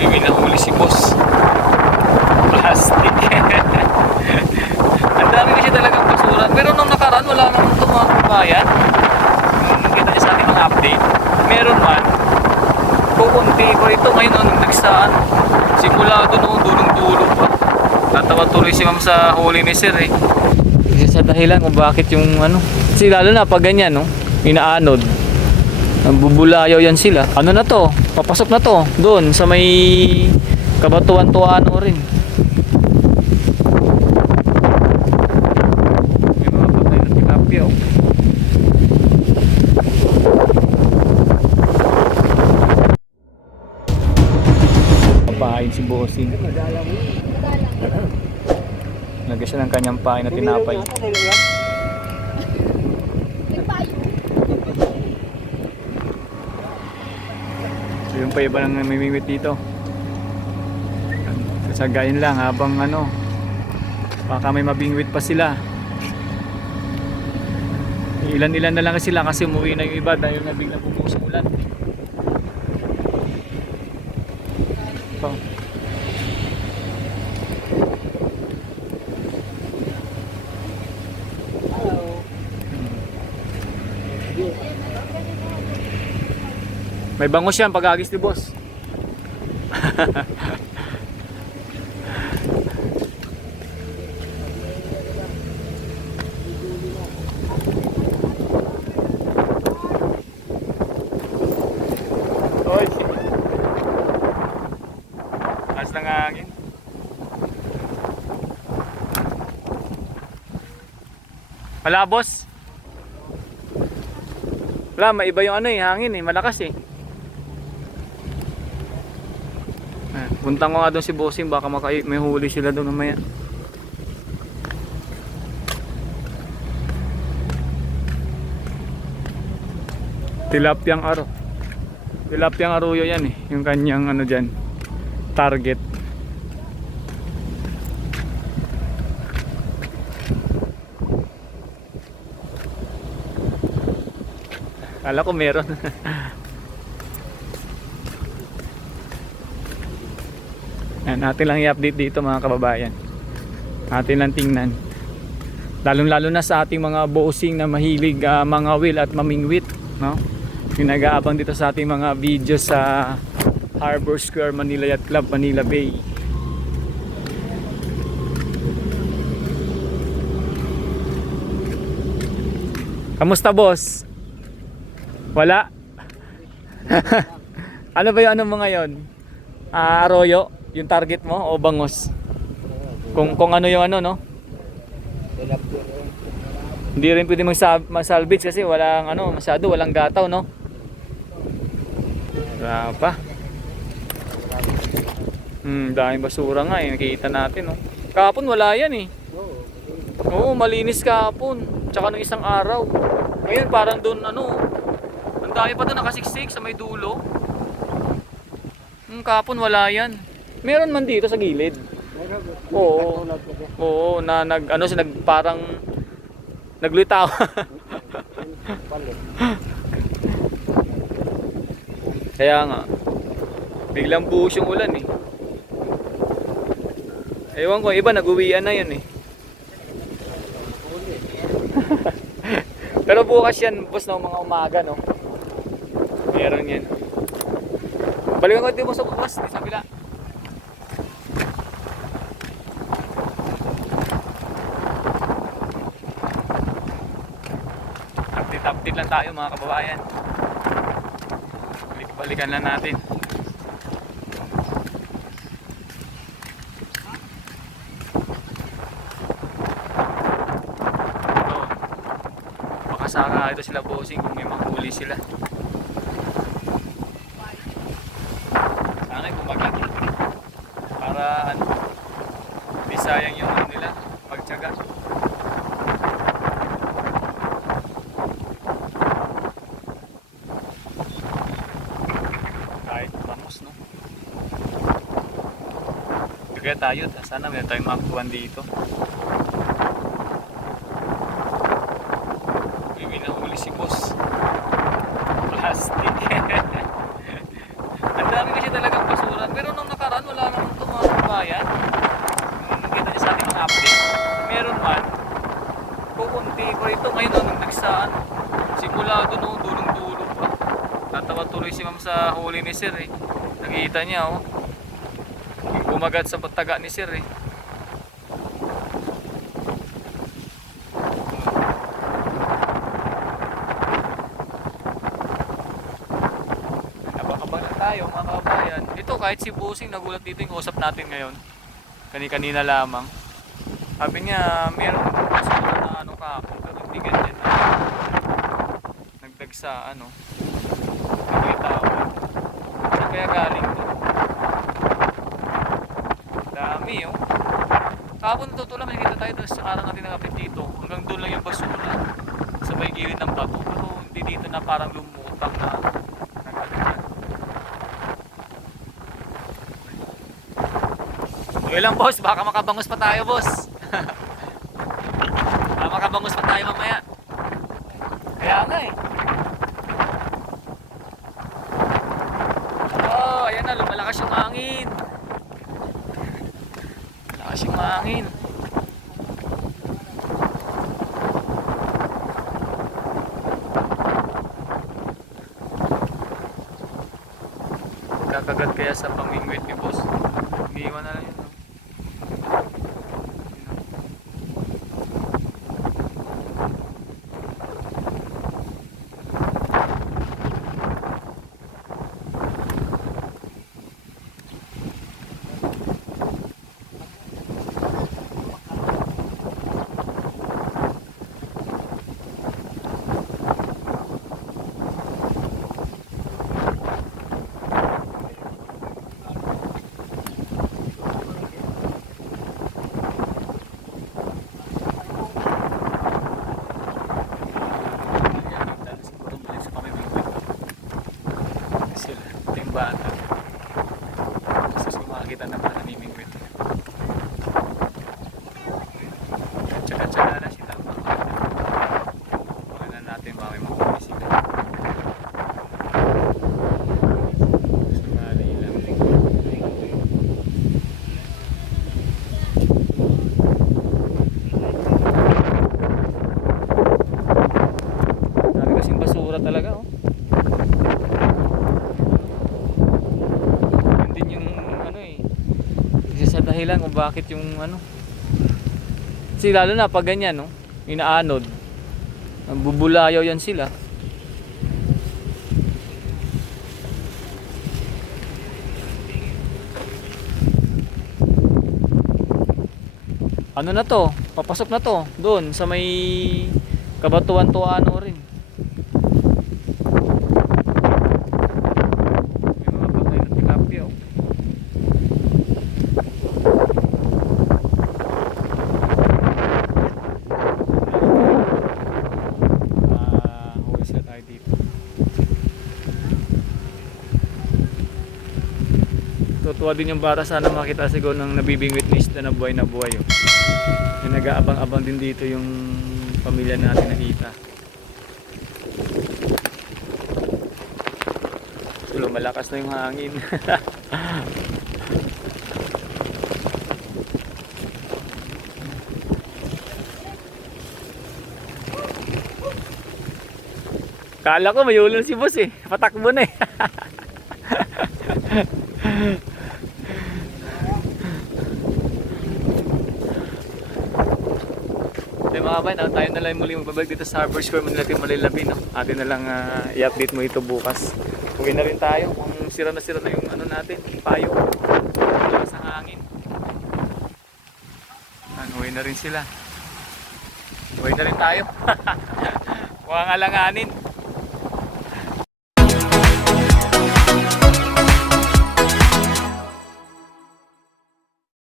May nahuli si boss. Plastic. Ang dami kasi talagang basura. Pero nung nakaraan, wala naman itong mga kabayan. Nakita niya sa ating mga update. Meron man. Kukunti ko ito ngayon nung nagsaan. Simula doon ng dulo pa. Tatawa tuloy si ma'am sa huli ni sir eh. Kasi sa dahilan kung bakit yung ano. Kasi lalo na pag ganyan no, inaanod. Bubulayaw yan sila. Ano na to? Papasok na to. Doon sa may Kabatuan-Tuano rin. May mga patay na tilapia oh. Papain si Bossing. Lagay siya ng kanyang pain na tinapay. So yung pa iba lang namimimit dito. Sasagayin lang habang ano, baka may mabingwit pa sila. Ilan-ilan na lang sila kasi umuwi na yung iba dahil na biglang bumuhos ang ulan. So, may bangos yan pag-agis ni boss. Oy. As ng hangin. Wala boss. Wala, maiba yung ano eh, hangin eh, malakas eh. Puntang ko nga doon si Bossing, baka may huli sila doon mamaya. Tilapyang aro. Tilapyang aruyo yan eh, yung kanyang ano dyan, target. Kala ko meron. Yan, natin lang i-update dito mga kababayan. Natin lang tingnan. Lalong-lalo na sa ating mga bossing na mahilig mga will at mamingwit, no? Yung nag-aabang dito sa ating mga videos sa Harbor Square Manila Yacht Club, Manila Bay. Kamusta boss? Wala? Ano ba yung ano mo ngayon? Arroyo? Yung target mo o bangos? Kung ano yung ano no? Hindi rin pwede mag-salvage kasi walang ano, masyado walang gataw no? Wala pa. Daming basura nga eh, nakikita natin no. Kahapon wala yan eh. Oo, malinis kahapon. Tsaka nung isang araw. Ngayon parang doon ano, ang dami pa doon nakasiksik sa may dulo. Kahapon wala yan. Meron man dito sa gilid. Oo. Oo, na nag parang naglitaw. Kaya nga biglang buhos yung ulan eh. Ewan ko, iba nag-uwian na yun eh. Pero bukas yan, boss, no, mga umaga no. Meron yan. Balikan ko dito mo sa bukas, di sa bila. Update lang tayo mga kababayan. Balikan lang natin. Baka saka ito sila bossing kung may mahuli sila. Sana kumagat para ano, di sayang yung ano nila pagtiyaga. Kaya tayo, sana meron tayong makukuhan dito. May nahuli si boss. Plastic. Ang dami kasi talagang basura. Pero nung huli ni Sir eh. Nakita niya oh. Kumagat sa taga ni Sir eh. Abang-abang na tayo mga kabayan. Ito kahit si Busing nagulat dito yung usap natin ngayon. Kani-kanina lamang. Sabi niya meron basura na ano kahapon pero hindi ganyan na nagdag sa ano. Nagkitawa. Saan kaya galing to? Dami oh. Kahapon totoo lang nakikita tayo doon sa karang natin nakapit dito. Hanggang doon lang yung basura sa may gilid ng bato. Pero hindi dito na parang lumutang na nagkakita. Okay lang boss, baka makabangus pa tayo boss. Baka makabangus pa tayo mamaya. Kaya nga eh. Oh, ayan na, lumalakas yung hangin. Malakas yung hangin. Kakagat kaya sa pangingwit ni boss. Iniwan na lang yun. Bata. Kasi makakita na pa namimingwit. Tsaka-tsaka na sila. Baka na natin baka may makakita sila. Sumali lang. Dami kasing basura talaga oh. Dahilan kung bakit yung ano kasi lalo na pag ganyan no inaanod bubulayaw yan sila ano na to papasok na to doon sa may Kabatuan-Tuano rin may mga patay na tilapia oh. Tutuwa din yung bata sana makita siguro ng nabibingwit na isda na buhay oh. Yung nag-aabang-abang din dito yung pamilya natin nakita. So, malakas na yung hangin. Kala ko may ulan si boss eh. Patakbo na eh. Mga kabayan, tayo na lang muli magbabalik dito sa Harbor Square Manila Malilabin no? Atin na lang i-update mo ito bukas. Uwi na rin tayo kung sira na yung ano natin, payo sa hangin. Uwi na rin sila. Uwi na rin tayo. Huwag alanganin.